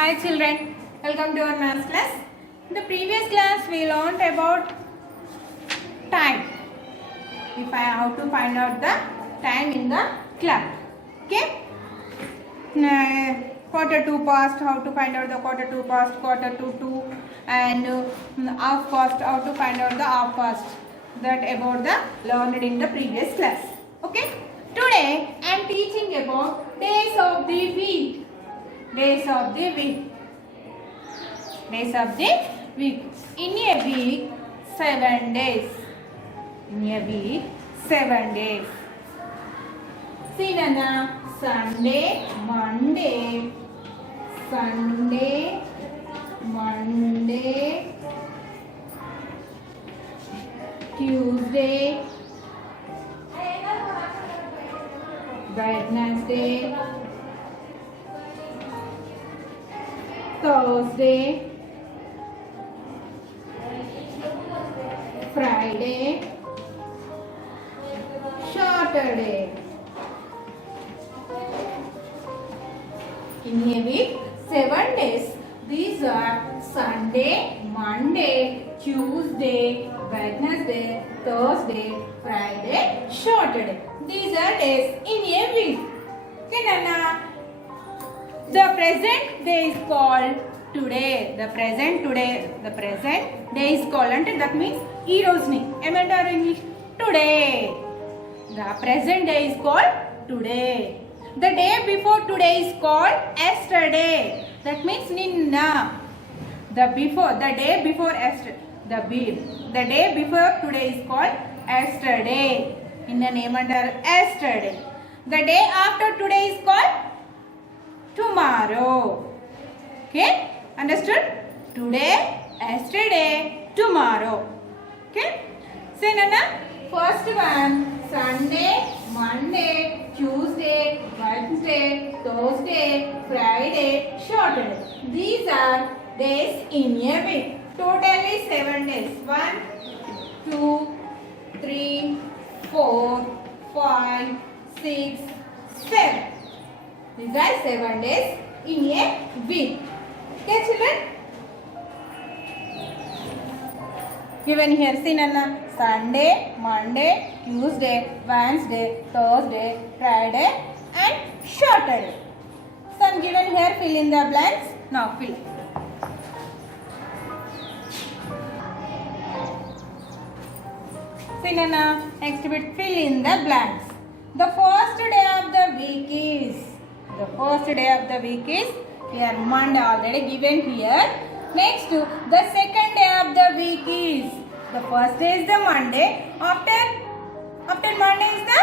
Hi children, welcome to our maths class. In the previous class we learned about time. How to find out the time in the clock. Okay? Quarter to past, how to find out the quarter to past, quarter to two, and half past, how to find out the half past. That about the learned in the previous class. Okay? Today I am teaching about days of the week. Days of the week. Days of the week. In a week, 7 days. In a week, 7 days. See Nana, Sunday, Monday, Sunday, Monday, Tuesday, Wednesday, Thursday, Friday, Saturday. In a week, 7 days. These are Sunday, Monday, Tuesday, Wednesday, Thursday, Friday, Saturday. These are days in a week. Okay, Nana? The present day is called today. The present day is called, and that means ee rojni. Emantaru English? Today. The present day is called today. The day before today is called yesterday. That means ninna. The day before yesterday. The day before today is called yesterday. In the name under yesterday. The day after today is called tomorrow. Okay? Understood? Today, yesterday, tomorrow. Okay? Say Nana. First one, Sunday, Monday, Tuesday, Wednesday, Thursday, Friday, Saturday. These are days in a week. Totally 7 days. 1, 2, 3, 4, 5, 6, 7. These are 7 days in a week. Okay, children? Given here, see Nana. Sunday, Monday, Tuesday, Wednesday, Thursday, Friday, and Saturday. Some given here. Fill in the blanks. Now fill. See Nana. Next bit. Fill in the blanks. The first day of the week is. Here Monday already given here. Next, the second day of the week is. The first day is the Monday. After Monday is the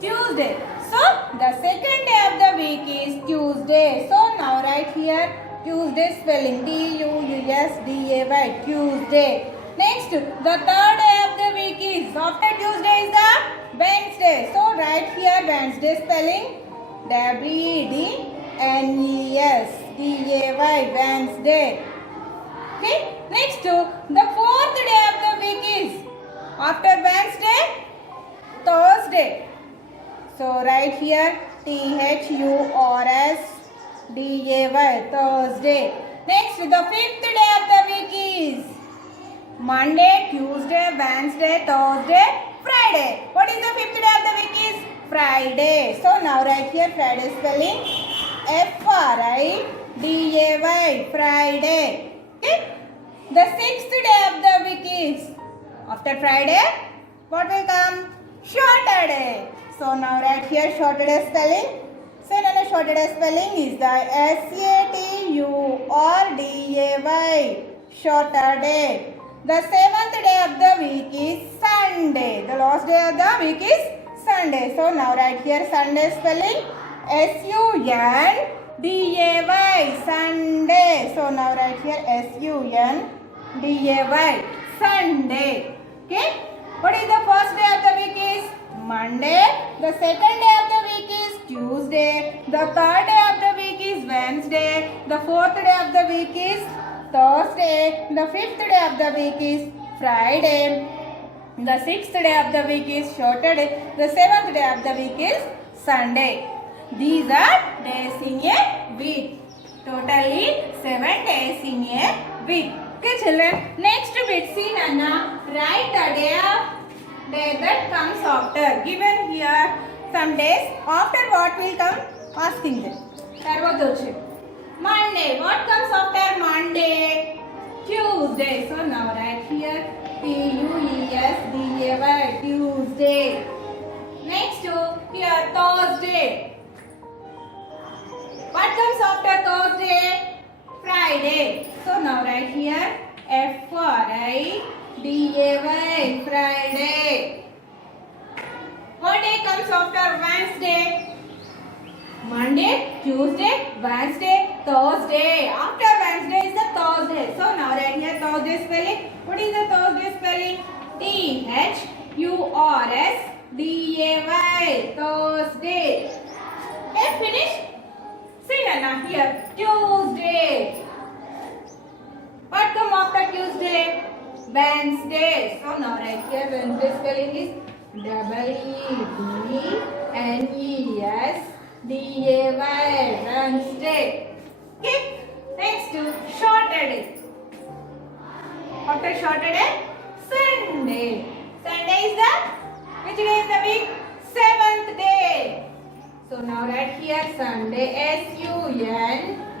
Tuesday. So the second day of the week is Tuesday. So now write here Tuesday spelling Tuesday. Tuesday. Next, the third day of the week is. After Tuesday is the Wednesday. So write here Wednesday spelling WEDNES Wednesday. Okay. Next, the fourth day of the week is. After Wednesday, Thursday. So write here THURSDAY Thursday. Next, the fifth day of the week is. Monday, Tuesday, Wednesday, Thursday, Friday. What is the fifth day of the week is? Friday. So now write here Friday spelling FRIDAY Friday. Okay. The sixth day of the week is. After Friday, what will come? Saturday. So now write here Saturday spelling. So now Saturday spelling is the SATURDAY. Saturday. The seventh day of the week is Sunday. The last day of the week is Sunday. So now write here Sunday spelling SUNDAY Sunday. So now write here SUNDAY Sunday. Okay. What is the first day of the week is? Monday. The second day of the week is Tuesday. The third day of the week is Wednesday. The fourth day of the week is Thursday. The fifth day of the week is Friday. The sixth day of the week is Saturday. The seventh day of the week is Sunday. These are days in a week. Totally 7 days in a week. Okay, children. Next bit, see Nana. Write the day that comes after. Given here some days. After what will come? Asking them. Monday. What comes after Monday? Tuesday. So now write here Tuesday. Tuesday. Next here Thursday. What comes after Thursday? Friday. So now write here Friday. Friday. What day comes after Wednesday? Monday, Tuesday, Wednesday, Thursday. After Wednesday is the Thursday. So now write here Thursday spelling. What is the Thursday spelling? Thursday. Thursday. Okay, finish. See Nana here. Tuesday. What come after Tuesday? Wednesday. So now right here Wednesday spelling is WEDNESDAY. Wednesday. Okay. Next Saturday. After Saturday, Sunday. Sunday is the which day in the week? 7th day. So now write here Sunday.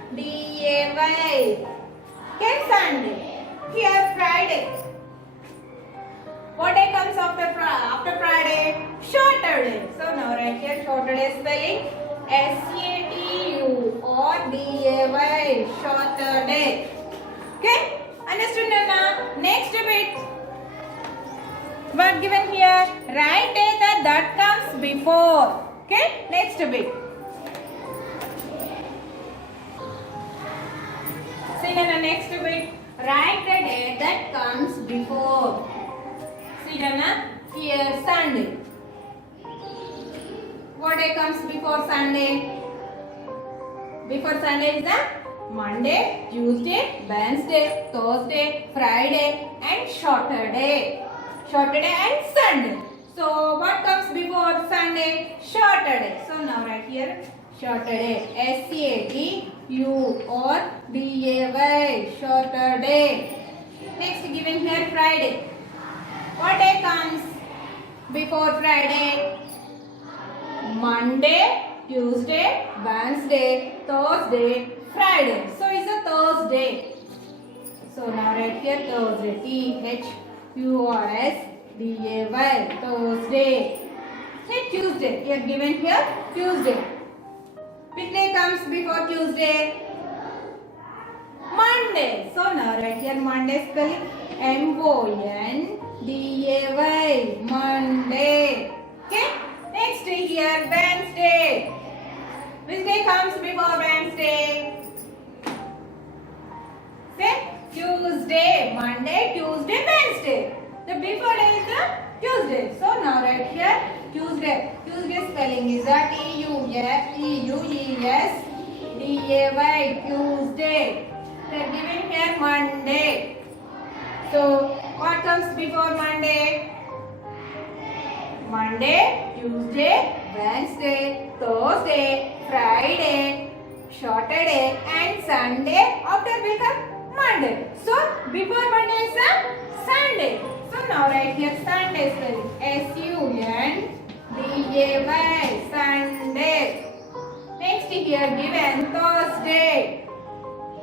SUNDAY. Okay, Sunday. Here Friday. What day comes after Friday? Saturday. So now write here Saturday spelling SATURDAY. Saturday. Okay? Understood Nana? Next bit. What given here? Write day that comes before. Okay? Next bit. See Nana, next bit. Write the day that comes before. See Nana, here Sunday. What day comes before Sunday? Before Sunday is the Monday, Tuesday, Wednesday, Thursday, Friday and Saturday. Saturday and Sunday. So what comes before Sunday? Saturday. So now right here Saturday. SATURDAY. Saturday. Next given here Friday. What day comes before Friday? Monday, Tuesday, Wednesday, Thursday, Friday. So it's a Thursday. So now right here Thursday. THURSDAY. Thursday. Okay, Tuesday. Here given here Tuesday. Which day comes before Tuesday? Monday. So now right here Monday spelling MONDAY. Monday. Okay. Next here Wednesday. Which day comes before Wednesday? Say Tuesday. Monday, Tuesday, Wednesday. The before day is the Tuesday. So now right here Tuesday. Tuesday spelling is TUSDAY. Tuesday. They are given here Monday. So what comes before Monday? Monday, Tuesday, Wednesday, Thursday, Friday, Saturday and Sunday. After will come Monday. So before Monday is a Sunday. So now right here Sunday spelling SUNDAY. Sunday. Next here given Thursday.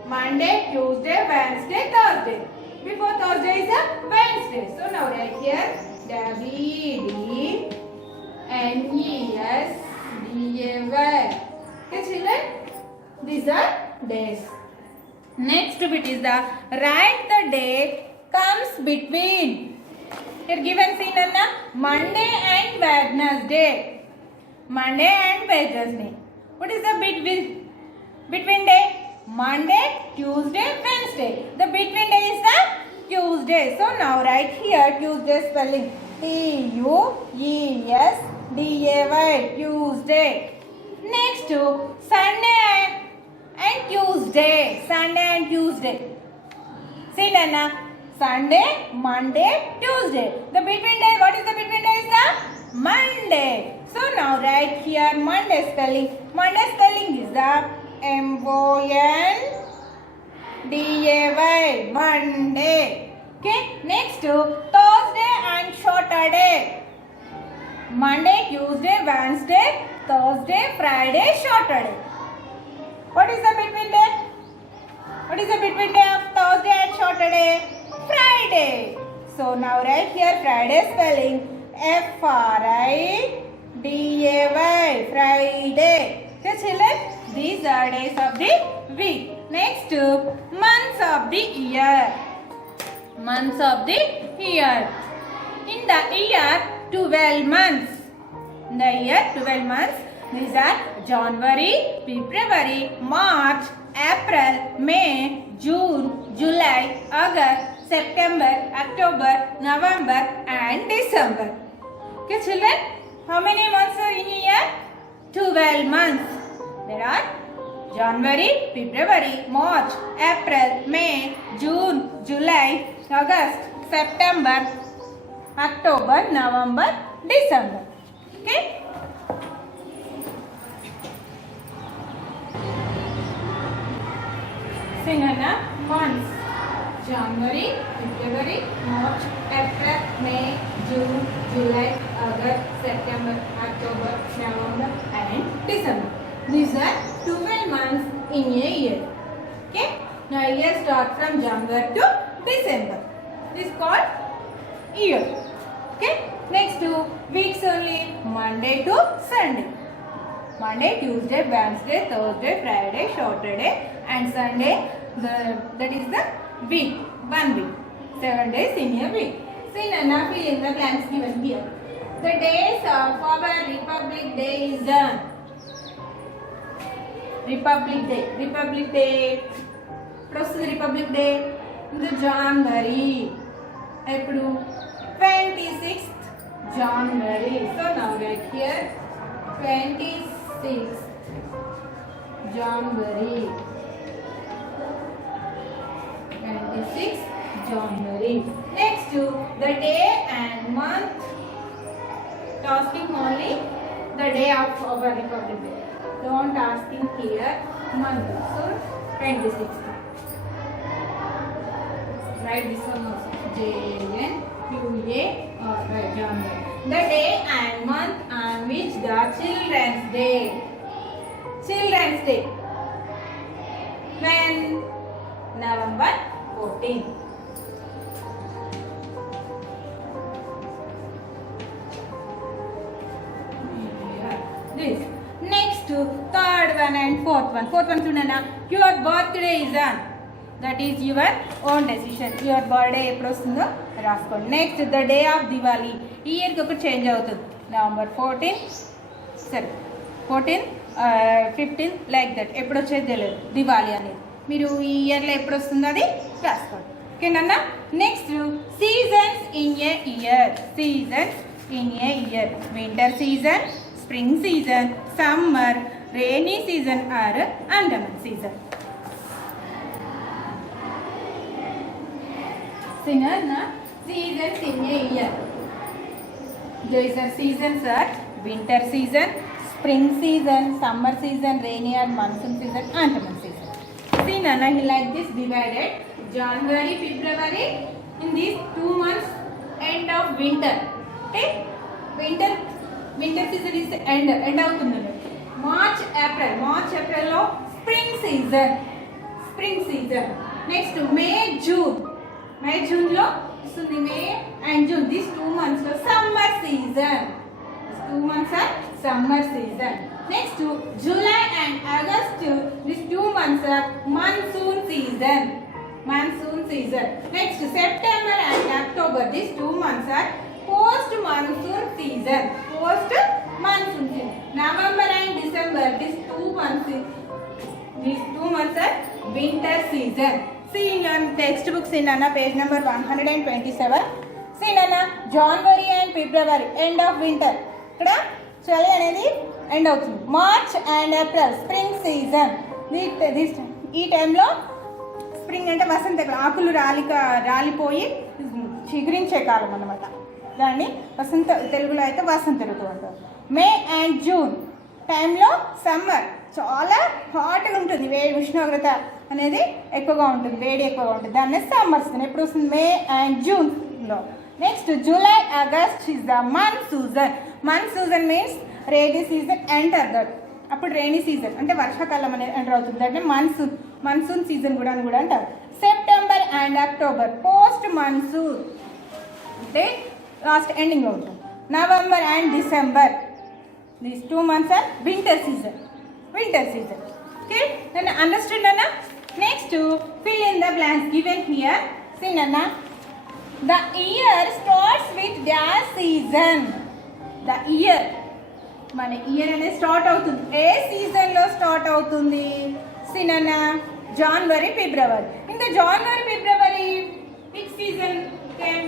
Monday, Tuesday, Wednesday, Thursday. Before Thursday is a Wednesday. So now right here WEDNESDAY. Okay children, these are days. Next bit is the write the day comes between. Here given see Nana, Monday and Wednesday. Monday and Wednesday. What is the between day? Monday, Tuesday, Wednesday. The between day is the Tuesday. So now write here Tuesday spelling TUESDAY. Tuesday. Next to Sunday and Tuesday. Sunday and Tuesday. See Nana, Sunday, Monday, Tuesday. The between day, what is the between day is the Monday. So now write here Monday spelling. Monday spelling is the MONDAY, Monday. Okay, next Thursday and Saturday. Monday, Tuesday, Wednesday, Thursday, Friday, Saturday. What is the between day? What is the between day of Thursday and Saturday? Friday. So now write here Friday spelling FRIDAY, Friday. Okay children, these are days of the week. Next, months of the year. Months of the year. In the year, 12 months. In the year, 12 months. These are January, February, March, April, May, June, July, August, September, October, November and December. Okay children, how many months are in a year? 12 months. There are January, February, March, April, May, June, July, August, September, October, November, December. Okay? Sing Anna. Months. January, February, March, April, May, June, July, August, September, October, November and December. These are 12 months in a year. Okay? Now year starts from January to December. This is called year. Okay? Next 2 weeks only. Monday to Sunday. Monday, Tuesday, Wednesday, Thursday, Friday, Saturday and Sunday. That is the week. 1 week. 7 days in a week. See Nana, fill in the blanks given here. The days of our Republic Day is Republic Day. Republic Day. Process Republic Day in the January. Epudu 26th January. So now right here 26th January. 26th January. Next to the day and month. Tasking only the day of our Republic Day. Don't asking here month. So 26th. Write this one also. JNUA or January. The day and month on which the Children's Day. Children's Day. When? November 14. This. Next to third one and fourth one. Fourth one chudana. Your birthday is on. That is your own decision. Your birthday ఎప్పుడు వస్తుందో రాసుకోండి. Next the day of Diwali. ఈ ఇయర్కి ఒకటి change అవుతుంది. November 14 సరే 14 15 like that ఎప్పుడు వచ్చేది తెలియదు దివాళీ అనేది. మీరు ఈ ఇయర్లో ఎప్పుడు వస్తుందో అది రాసుకోండి. ఓకేనన్నా. Next seasons in a year. Seasons in a year. Winter season, spring season, summer, rainy season or Andaman season. Singer na seasons in a year. These are seasons are winter season, spring season, summer season, rainy or monsoon season, Andaman season. See Nana, he like this divided January, February. In these 2 months end of winter. Okay, winter season is end అవుతుంది. March April లో spring season. Next May June లో వస్తుంది. May and June, these 2 months లో summer season. These 2 months are summer season. Next July and August, these 2 months are monsoon season. Next September and October, these 2 months are post monsoon season. November and December, these 2 months are winter season. See in your textbooks in Anna page number 127. See Nana, January and February end of winter. Ikkada chali anedi end avutundi. March and April spring season. This ee time lo spring ante vasanta ఆకులు రాలిపోయి చిగురించే కాలం అన్నమాట. దాన్ని వసంత తెలుగులో అయితే వసంత ఋతువు అంటారు. మే and June టైంలో summer చాలా హాట్గా ఉంటుంది, వేడి ఉష్ణోగ్రత అనేది ఎక్కువగా ఉంటుంది, వేడి ఎక్కువగా ఉంటుంది. దాన్ని సమ్మర్ సీజన్ ఎప్పుడు వస్తుంది? మే అండ్ జూన్లో. Next July August is the monsoon season. Monsoon season means rainy season enter that. అప్పుడు రైనీ సీజన్ అంటే వర్షాకాలం అనేది ఎంటర్ అవుతుంది, అంటే మన్సూన్ సీజన్ కూడా అని కూడా అంటారు. September and October post monsoon అంటే లాస్ట్ ఎండింగ్లో ఉంటుంది. November and December, these 2 months are winter season. Okay, then understood Nana? Next to fill in the blanks given here. See Nana, the year starts with dash season. The year మన year అనేది start అవుతుంది ఏ సీజన్లో start అవుతుంది? సిననా జనవరి ఫిబ్రవరి. In the January February which season came?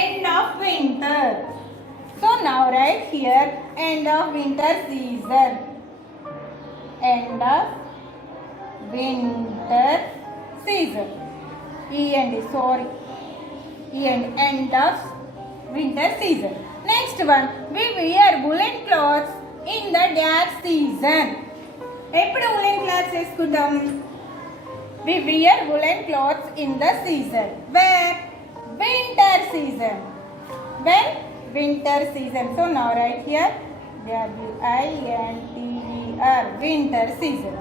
End of winter. So now write here end of winter season. End of winter season. End of winter season. Next one, we wear woolen clothes in the dash season. ఎప్పుడు woolen clothes వేసుకుంటాం? We wear woolen clothes in the season. Where? Winter season. When? Winter season. So now right here winter, winter season.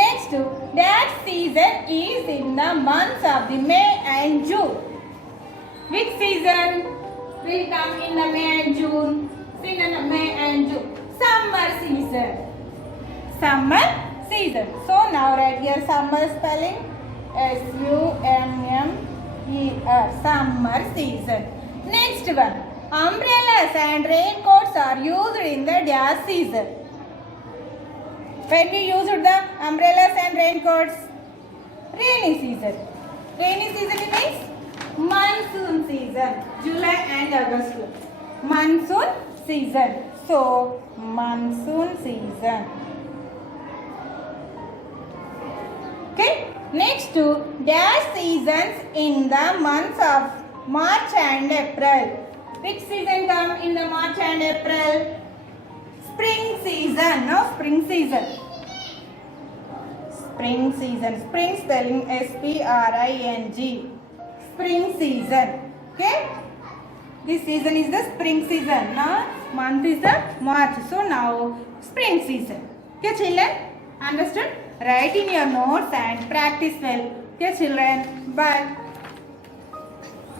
Next, that season is in the months of the May and June. Which season will come in the May and June? May and June. Summer season. Summer season. So now right here summer spelling SUMMER. Summer season. Next one, umbrellas and raincoats are used in the dash season. When we used the umbrellas and raincoats? Rainy season. Rainy season means monsoon season. July and August. Monsoon season. So monsoon season. Okay. Next to dash seasons in the months of March and April. Which season come in the March and April? Spring season. No, spring season. Spring season. Spring spelling SPRING. Spring season. Okay. This season is the spring season. Now month is the March. So now spring season. Okay, children. Understood? Write in your notes and practice well. Okay, children. Bye.